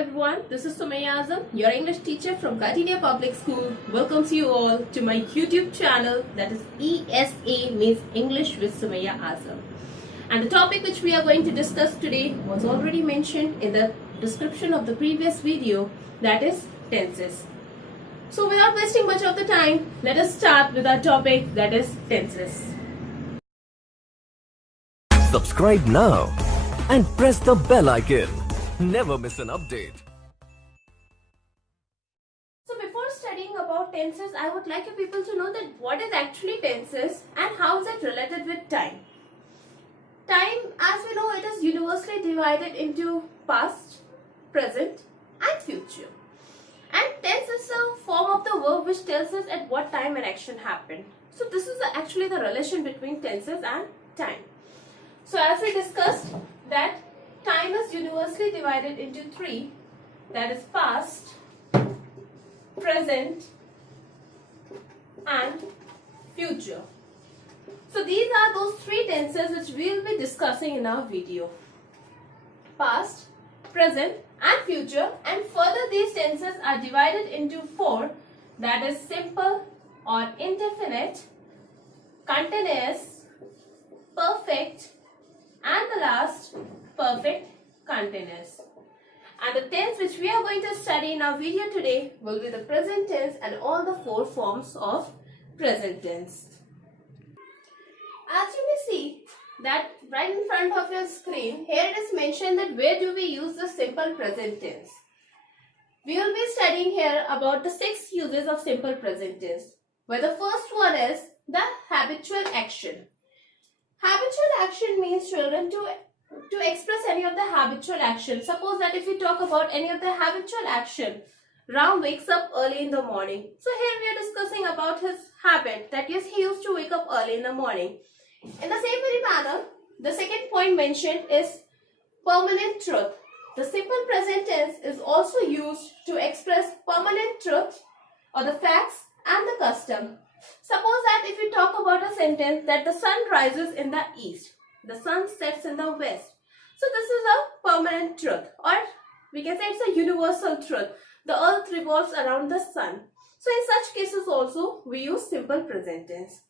everyone, this is Sumaiya Azam, your English teacher from Kaify Public School. Welcomes you all to my YouTube channel, that is ESA, means English with Sumaiya Azam. And the topic which we are going to discuss today was already mentioned in the description of the previous video, that is tenses. So without wasting much of the time, let us start with our topic, that is tenses. Subscribe now and press the bell icon. Never miss an update. So before studying about tenses, I would like you people to know that what is actually tenses and how is it related with time. Time, as we know, it is universally divided into past, present and future. And tense is a form of the verb which tells us at what time an action happened. So this is actually the relation between tenses and time. So as we discussed that time is universally divided into three, that is past, present and future. So these are those three tenses which we will be discussing in our video. Past, present and future, and further these tenses are divided into four, that is simple or indefinite, continuous, perfect and the last perfect continuous. And the tense which we are going to study in our video today will be the present tense and all the four forms of present tense. As you may see that right in front of your screen, here it is mentioned that where do we use the simple present tense. We will be studying here about the 6 uses of simple present tense, where the first one is the habitual action. Habitual action means, children, to express any of the habitual action. Suppose that if we talk about any of the habitual action, Ram wakes up early in the morning. So here we are discussing about his habit, that yes, he used to wake up early in the morning. In the same very manner, the second point mentioned is permanent truth. The simple present tense is also used to express permanent truth or the facts and the custom. Suppose that if we talk about a sentence that the sun rises in the east, the sun sets in the west. So this is a permanent truth, or we can say it's a universal truth. The earth revolves around the sun. So in such cases also we use simple present tense.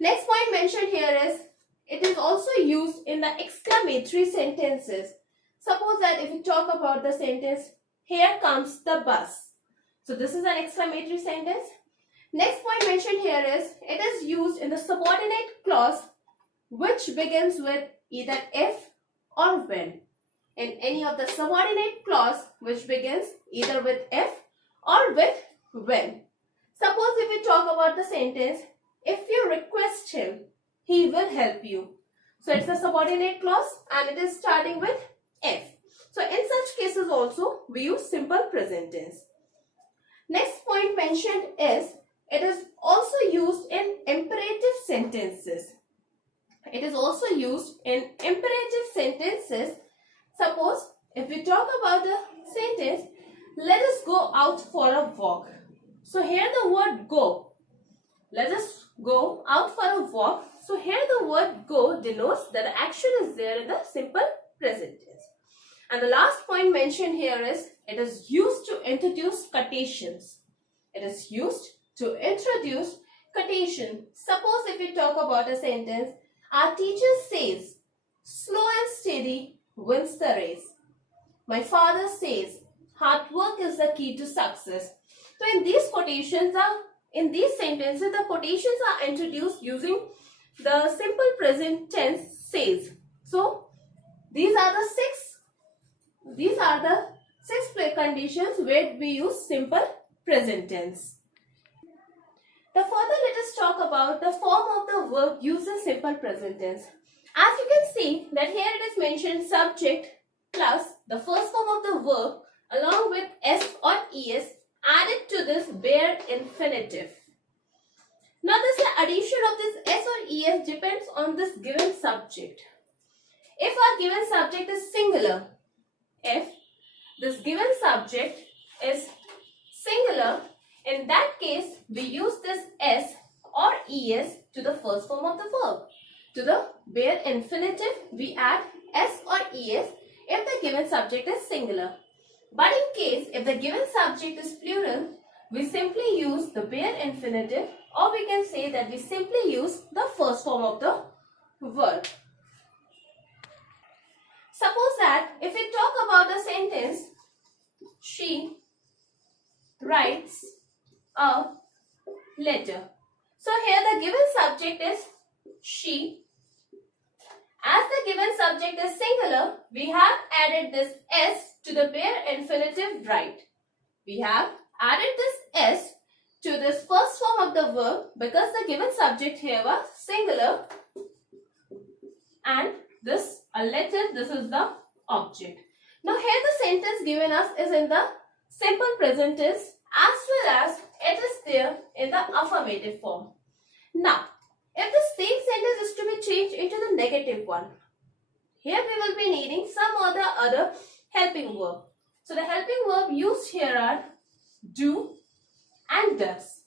Next point mentioned here is it is also used in the exclamatory sentences. Suppose that if we talk about the sentence, here comes the bus. So this is an exclamatory sentence. Next point mentioned here is it is used in the subordinate clause which begins with either if or when. In any of the subordinate clause which begins either with if or with when. Suppose if we talk about the sentence, if you request him, he will help you. So it's a subordinate clause and it is starting with if. So in such cases also we use simple present tense. Next point mentioned is it is also used in imperative sentences. It is also used in imperative sentences. Suppose if we talk about a sentence, let us go out for a walk. So here the word go. Let us go out for a walk. So here the word go denotes that the action is there in the simple present tense. And the last point mentioned here is it is used to introduce quotations. It is used to introduce quotation. Suppose if we talk about a sentence, our teacher says, slow and steady wins the race. My father says, hard work is the key to success. So in these quotations, in these sentences, the quotations are introduced using the simple present tense says. So these are the six conditions where we use simple present tense. The further let us talk about the form of the verb used in simple present tense. As you can see that here it is mentioned subject plus the first form of the verb along with s or es added to this bare infinitive. Now the addition of this s or es depends on this given subject. If our given subject is singular, if this given subject is singular, in that case we use this s or es to the first form of the verb. To the bare infinitive we add s or es if the given subject is singular. But in case if the given subject is plural, we simply use the bare infinitive, or we can say that we simply use the first form of the verb. Suppose that if we talk about a sentence, she writes a letter. So here the given subject is she. As the given subject is singular, we have added this s to the bare infinitive write. We have added this s to this first form of the verb because the given subject here was singular, and this a letter, this is the object. Now here the sentence given us is in the simple present tense as well as it is there in the affirmative form. Now, if the same sentence is to be changed into the negative one, here we will be needing some other helping verb. So the helping verb used here are do and does.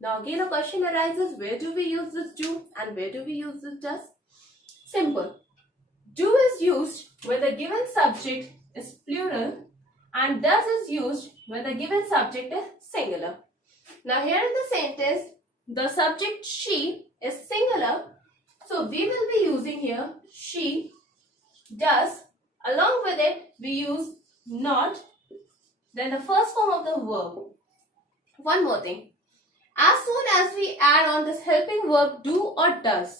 Now again a question arises, where do we use this do and where do we use this does? Simple. Do is used when the given subject is plural and does is used when the given subject is singular. Now here in the sentence, the subject she is singular, so we will be using here she does. Along with it, we use not, then the first form of the verb. One more thing. As soon as we add on this helping verb do or does,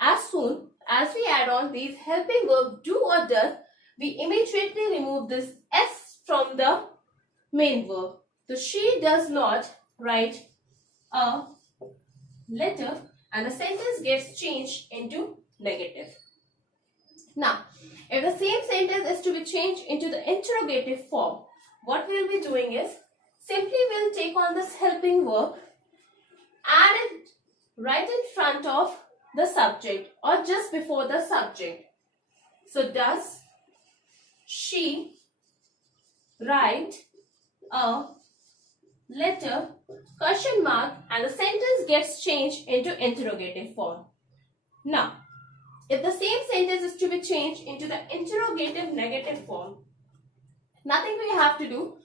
as soon as we add on these helping verb do or does, we immediately remove this s from the main verb. So she does not write a letter and the sentence gets changed into negative. Now, if the same sentence is to be changed into the interrogative form, what we will be doing is simply we'll take on this helping verb, add it right in front of the subject or just before the subject. So does she write a letter, question mark, and the sentence gets changed into interrogative form. Now, if the same sentence is to be changed into the interrogative negative form, nothing we have to do,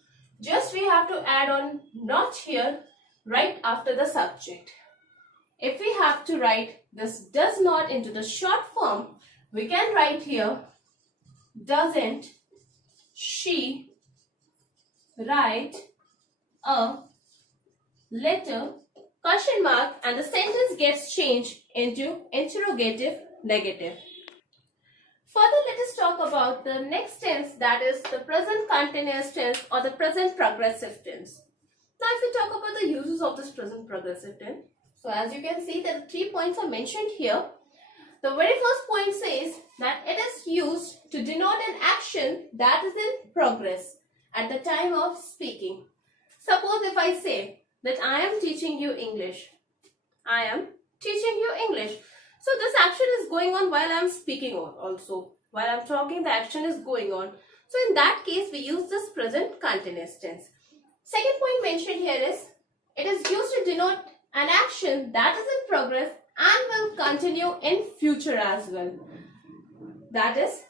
just we have to add on not here right after the subject. If we have to write this does not into the short form, we can write here doesn't she write a letter, question mark, and the sentence gets changed into interrogative negative. Further, let us talk about the next tense, that is the present continuous tense or the present progressive tense. Now, if we talk about the uses of this present progressive tense, so as you can see that 3 points are mentioned here. The very first point says that it is used to denote an action that is in progress at the time of speaking. Suppose if I say that I am teaching you English. I am teaching you English. So this action is going on while I am speaking also. While I am talking, the action is going on. So in that case, we use this present continuous tense. Second point mentioned here is, it is used to denote an action that is in progress and will continue in future as well. That is,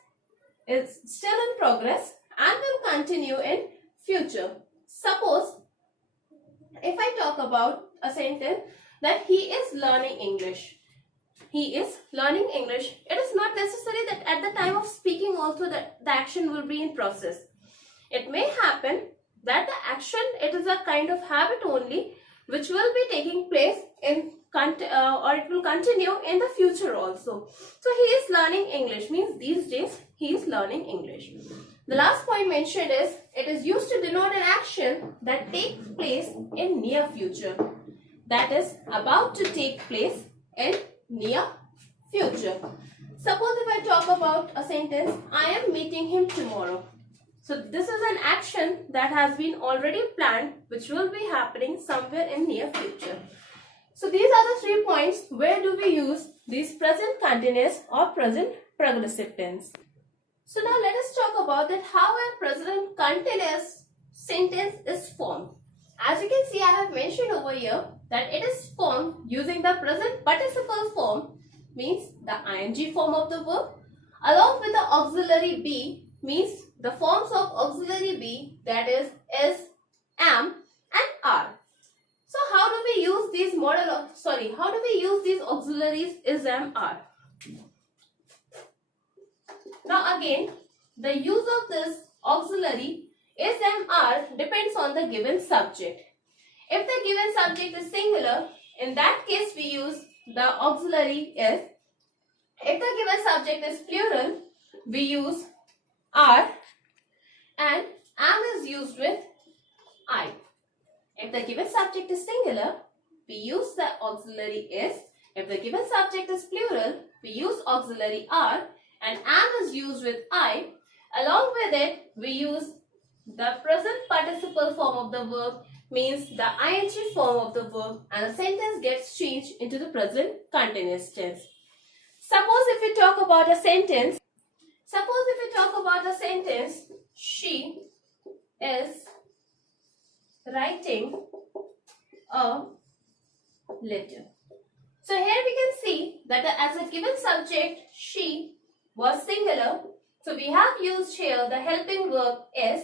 it's still in progress and will continue in future. Suppose, if I talk about a sentence that he is learning English. He is learning English. It is not necessary that at the time of speaking also the action will be in process. It may happen that the action, it is a kind of habit only which will be taking place in or it will continue in the future also. So he is learning English means these days he is learning English. The last point mentioned is, it is used to denote an action that takes place in near future. That is about to take place in near future. Suppose if I talk about a sentence, I am meeting him tomorrow. So this is an action that has been already planned which will be happening somewhere in near future. So these are the 3 points where do we use these present continuous or present progressive tense. So now let us talk about that how a present continuous sentence is formed. As you can see, I have mentioned over here that it is formed using the present participle form, means the ing form of the verb, along with the auxiliary be, means the forms of auxiliary be, that is am and are. So how do we use these how do we use these auxiliaries is, am, are? Now again, the use of this auxiliary is, am, are depends on the given subject. If the given subject is singular, in that case we use the auxiliary is. If the given subject is plural, we use are, and am is used with I. If the given subject is singular, we use the auxiliary is. If the given subject is plural, we use auxiliary are, and am is used with I. Along with it, we use the present participle form of the verb, means the ing form of the verb, and the sentence gets changed into the present continuous tense. Suppose if we talk about a sentence, she is writing a letter. So here we can see that as a given subject, she was singular. So we have used here the helping verb is.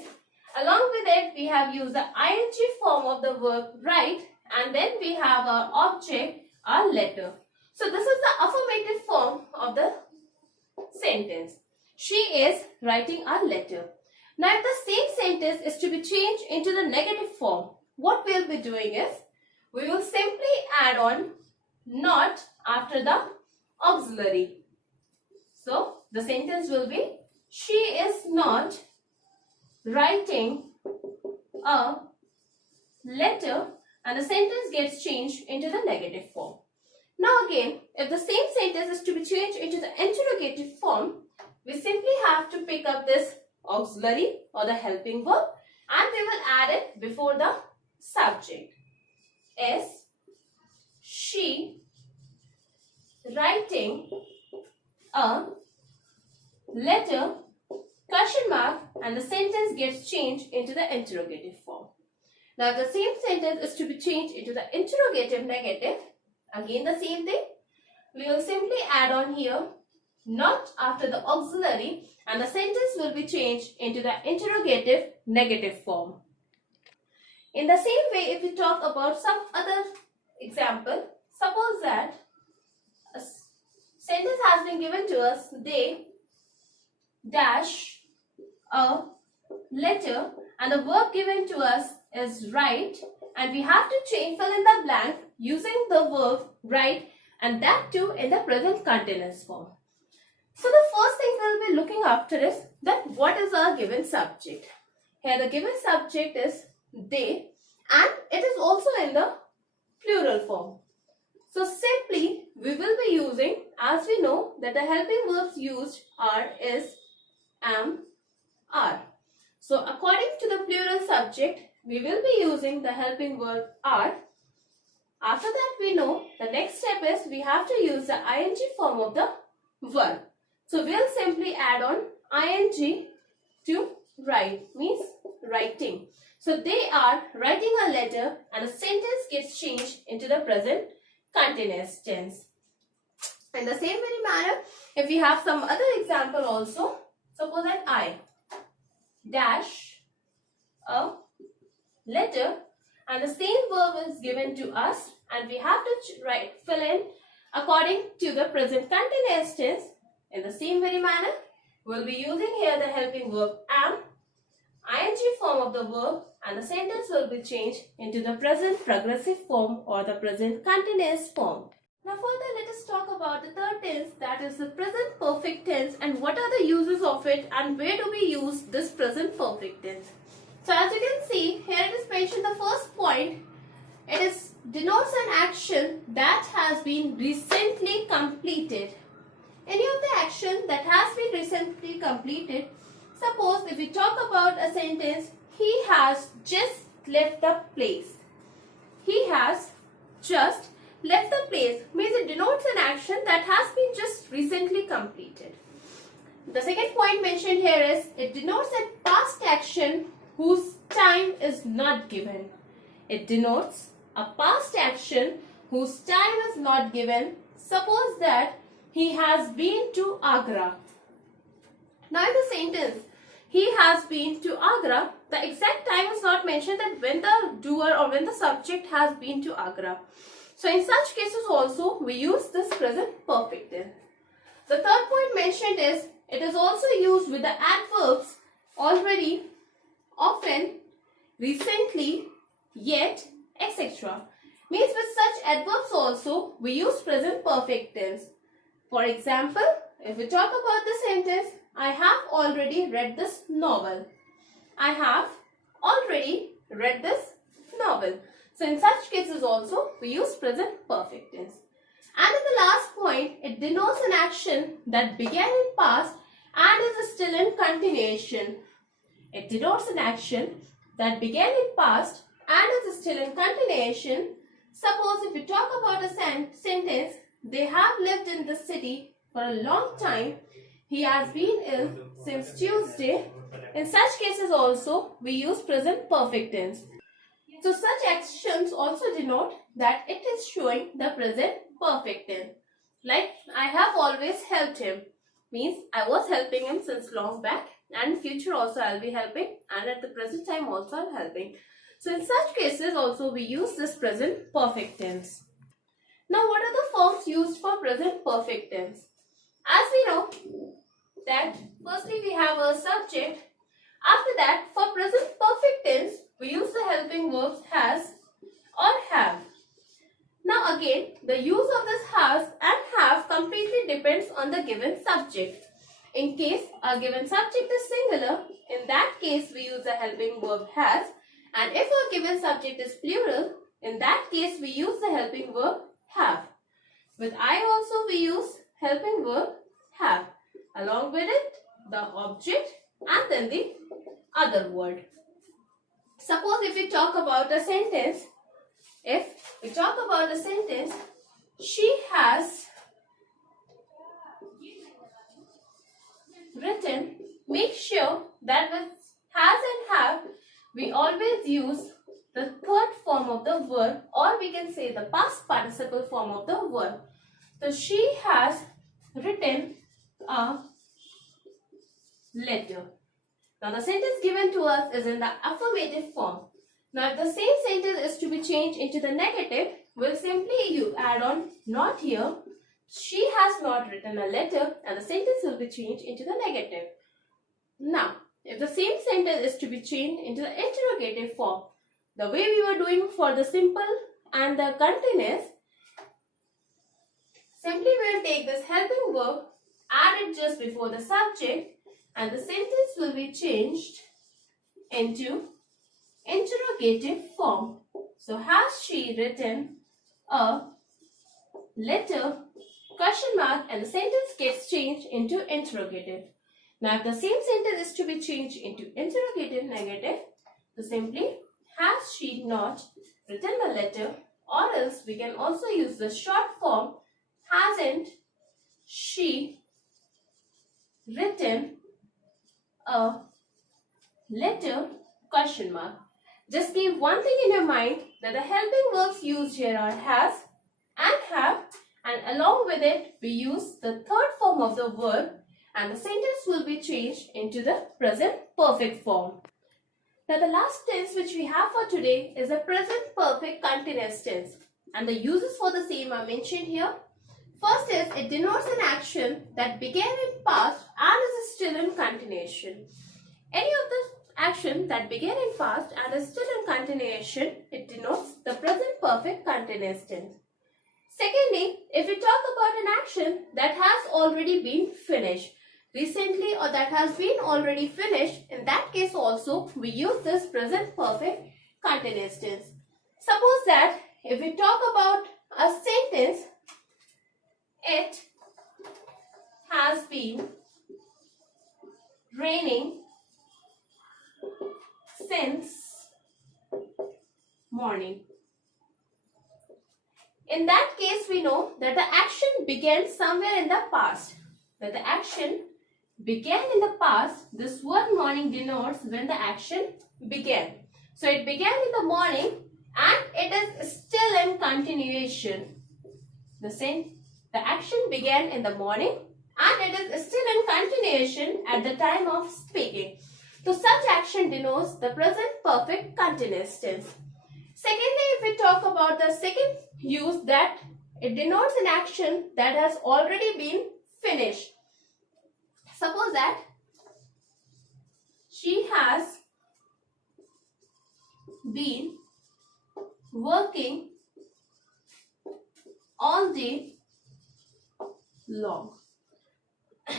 Along with it, we have used the ing form of the verb write, and then we have our object, our letter. So this is the affirmative form of the sentence. She is writing a letter. Now if the same sentence is to be changed into the negative form, what we will be doing is, we will simply add on not after the auxiliary. So the sentence will be, she is not writing a letter, and the sentence gets changed into the negative form. Now again, if the same sentence is to be changed into the interrogative form, we simply have to pick up this auxiliary or the helping verb, and we will add it before the subject. Is she writing a letter? Question mark, and the sentence gets changed into the interrogative form. Now, if the same sentence is to be changed into the interrogative negative, again the same thing. We will simply add on here not after the auxiliary, and the sentence will be changed into the interrogative negative form. In the same way, if we talk about some other example, suppose that a sentence has been given to us, they dash a letter, and the verb given to us is write, and we have to fill in the blank using the verb write, and that too in the present continuous form. So the first thing we'll be looking after is that what is our given subject. Here the given subject is they, and it is also in the plural form. So simply we will be using, as we know that the helping verbs used are, is, am, are. So according to the plural subject, we will be using the helping verb are. After that, we know the next step is we have to use the ing form of the verb. So we'll simply add on ing to write, means writing. So they are writing a letter, and the sentence gets changed into the present continuous tense. In the same very manner, if we have some other example also, suppose that I dash a letter, and the same verb is given to us, and we have to fill in according to the present continuous tense. In the same very manner, we'll be using here the helping verb am, ing form of the verb, and the sentence will be changed into the present progressive form or the present continuous form. Now further, let us talk about the third tense, that is the present perfect tense, and what are the uses of it and where do we use this present perfect tense. So as you can see, here it is mentioned the first point, it denotes an action that has been recently completed. Any of the action that has been recently completed. Suppose if we talk about a sentence, he has just left the place. He has just left the place means it denotes an action that has been just recently completed. The second point mentioned here is it denotes a past action whose time is not given. It denotes a past action whose time is not given. Suppose that he has been to Agra. Now in the sentence, he has been to Agra. The exact time is not mentioned, that when the doer or when the subject has been to Agra. So in such cases also we use this present perfect tense. The third point mentioned is it is also used with the adverbs already, often, recently, yet, etc. Means with such adverbs also we use present perfect tense. For example, if we talk about the sentence, I have already read this novel. I have already read this novel. So in such cases also we use present perfect tense. And in the last point, it denotes an action that began in past and is still in continuation. It denotes an action that began in past and is still in continuation. Suppose if we talk about a sentence, they have lived in the city for a long time. He has been ill since Tuesday. In such cases also, we use present perfect tense. So such actions also denote that it is showing the present perfect tense. Like, I have always helped him. Means I was helping him since long back, and in future also I will be helping, and at the present time also I am helping. So in such cases also we use this present perfect tense. Now what are the forms used for present perfect tense? As we know that firstly we have a subject. After that, for present perfect tense we use the helping verbs has or have. Now again, the use of this has and have completely depends on the given subject. In case a given subject is singular, in that case we use the helping verb has, and if a given subject is plural, in that case we use the helping verb have. With I also we use helping verb have. Along with it, the object and then the other word. Suppose if we talk about a sentence, she has written, make sure that with has and have, we always use the third form of the verb, or we can say the past participle form of the verb. So she has written a letter. Now the sentence given to us is in the affirmative form. Now if the same sentence is to be changed into the negative, we'll simply add on not here. She has not written a letter, and the sentence will be changed into the negative. Now, if the same sentence is to be changed into the interrogative form, the way we were doing for the simple and the continuous, simply we'll take this helping verb, add it just before the subject, and the sentence will be changed into interrogative form. So, has she written a letter? Question mark, and the sentence gets changed into interrogative. Now, if the same sentence is to be changed into interrogative negative, so simply, has she not written a letter? Or else we can also use the short form, hasn't she written a letter? Question mark. Just keep one thing in your mind, that the helping verbs used here are has and have, and along with it we use the third form of the verb, and the sentence will be changed into the present perfect form. Now the last tense which we have for today is the present perfect continuous tense, and the uses for the same are mentioned here. First is, it denotes an action that began in past and is still in continuation. Any of the action that began in past and is still in continuation, it denotes the present perfect continuous tense. Secondly, if we talk about an action that has already been finished recently, or that has been already finished, in that case also we use this present perfect continuous tense. Suppose that if we talk about a sentence, it has been raining since morning. In that case, we know that the action began somewhere in the past. That the action began in the past, this word morning denotes when the action began. So it began in the morning and it is still in continuation. The action began in the morning and it is still in continuation at the time of speaking. So such action denotes the present perfect continuous tense. Secondly, if we talk about the second use, that it denotes an action that has already been finished. Suppose that she has been working all day long. So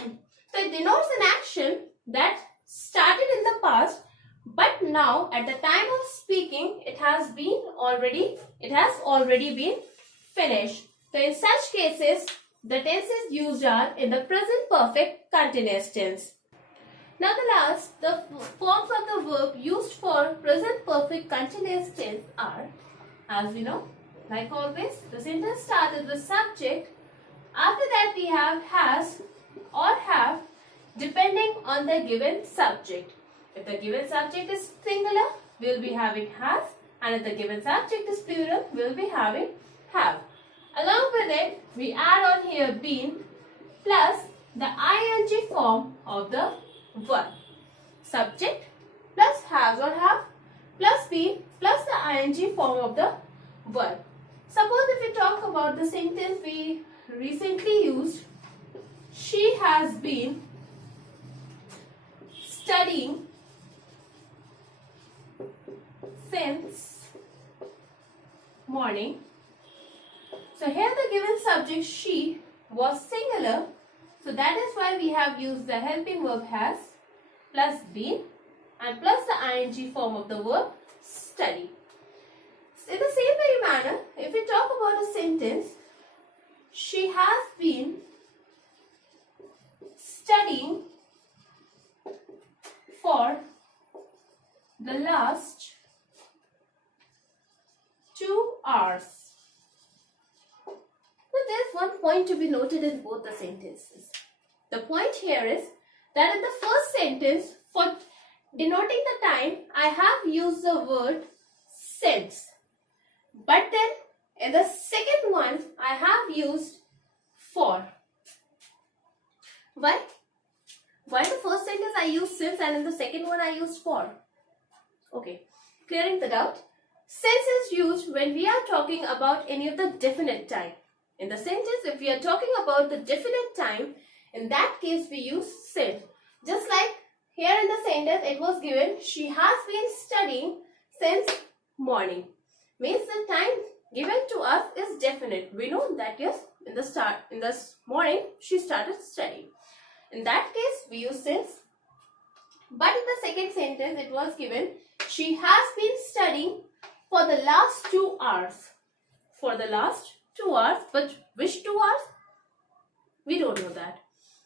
it denotes an action that started in the past, but now at the time of speaking it has already been finished. So in such cases the tenses used are in the present perfect continuous tense. Now the forms of the verb used for present perfect continuous tense are, as we know, like always, the sentence starts with the subject. After that we have has or have, depending on the given subject. If the given subject is singular, we will be having has, and if the given subject is plural, we will be having have. Along with it, we add on here been plus the ing form of the verb. Subject plus has or have plus been plus the ing form of the verb. Suppose if we talk about the sentence we recently used, she has been studying since morning. So here the given subject she was singular, so that is why we have used the helping verb has plus been and plus the ing form of the verb study. In the same very manner, if we talk about a sentence, she has been studying for the last 2 hours. Now there is one point to be noted in both the sentences. The point here is that in the first sentence, for denoting the time, I have used the word since. But then in the second one, I have used for. Why? Why in the first sentence I used since and in the second one I used for? Okay, clearing the doubt. Since is used when we are talking about any of the definite time. In the sentence, if we are talking about the definite time, in that case we use since. Just like here in the sentence it was given, she has been studying since morning. Means the time given to us is definite. We know that yes, in the morning she started studying. In that case we use since. But in the second sentence it was given, she has been studying for the last 2 hours. For the last 2 hours, but which 2 hours? We don't know that.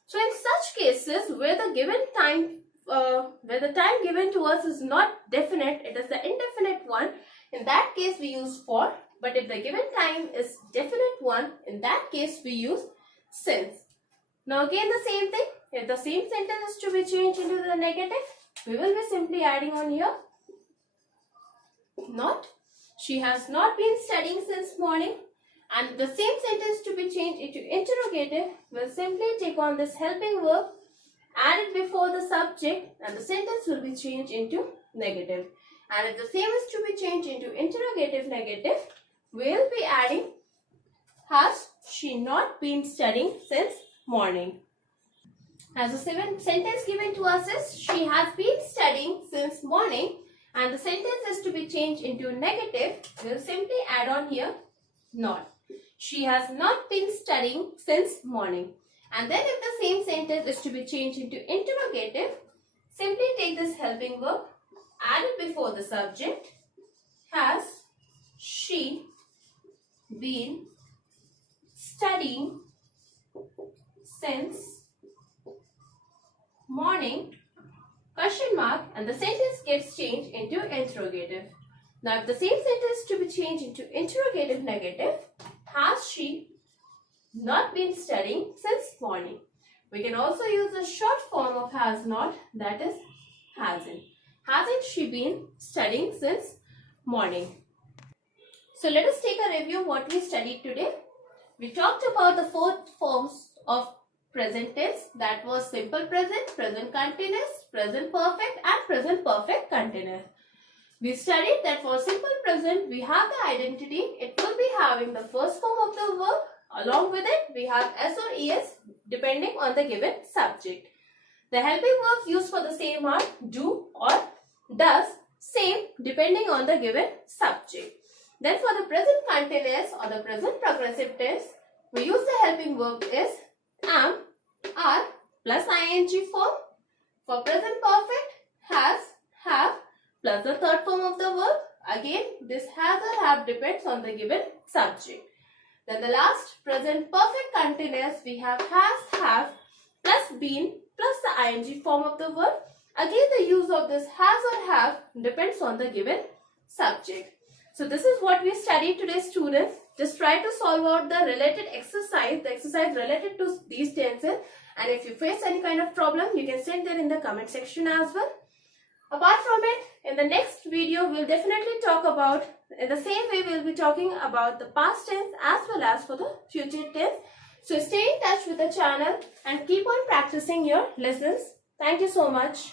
So in such cases where the given time, where the time given to us is not definite, it is the indefinite one. In that case we use for. But if the given time is definite one, in that case we use since. Now again the same thing. If the same sentence is to be changed into the negative, we will be simply adding on here not. She has not been studying since morning. And the same sentence to be changed into interrogative, will simply take on this helping verb, add it before the subject, and the sentence will be changed into negative. And if the same is to be changed into interrogative negative, we will be adding has she not been studying since morning. As the sentence given to us is she has been studying since morning, and the sentence is to be changed into negative, we will simply add on here not. She has not been studying since morning. And then if the same sentence is to be changed into interrogative, simply take this helping verb, add it before the subject. Has she been studying since morning? Question mark, and the sentence gets changed into interrogative. Now if the same sentence is to be changed into interrogative negative, has she not been studying since morning? We can also use the short form of has not, that is hasn't. Hasn't she been studying since morning? So let us take a review of what we studied today. We talked about the 4 forms of present tense, that was simple present, present continuous, present perfect and present perfect continuous. We studied that for simple present we have the identity. It will be having the first form of the verb. Along with it we have S or ES depending on the given subject. The helping verbs used for the same are do or does, same depending on the given subject. Then for the present continuous or the present progressive tense, we use the helping verb is am, are plus ing form. For present perfect, has, have plus the third form of the verb. Again, this has or have depends on the given subject. Then the last present perfect continuous, we have has, have plus been plus the ing form of the verb. Again, the use of this has or have depends on the given subject. So this is what we studied today, students. Just try to solve out the related exercise, the exercise related to these tenses. And if you face any kind of problem, you can send there in the comment section as well. Apart from it, in the next video, we'll definitely talk about, in the same way, we'll be talking about the past tense as well as for the future tense. So stay in touch with the channel and keep on practicing your lessons. Thank you so much.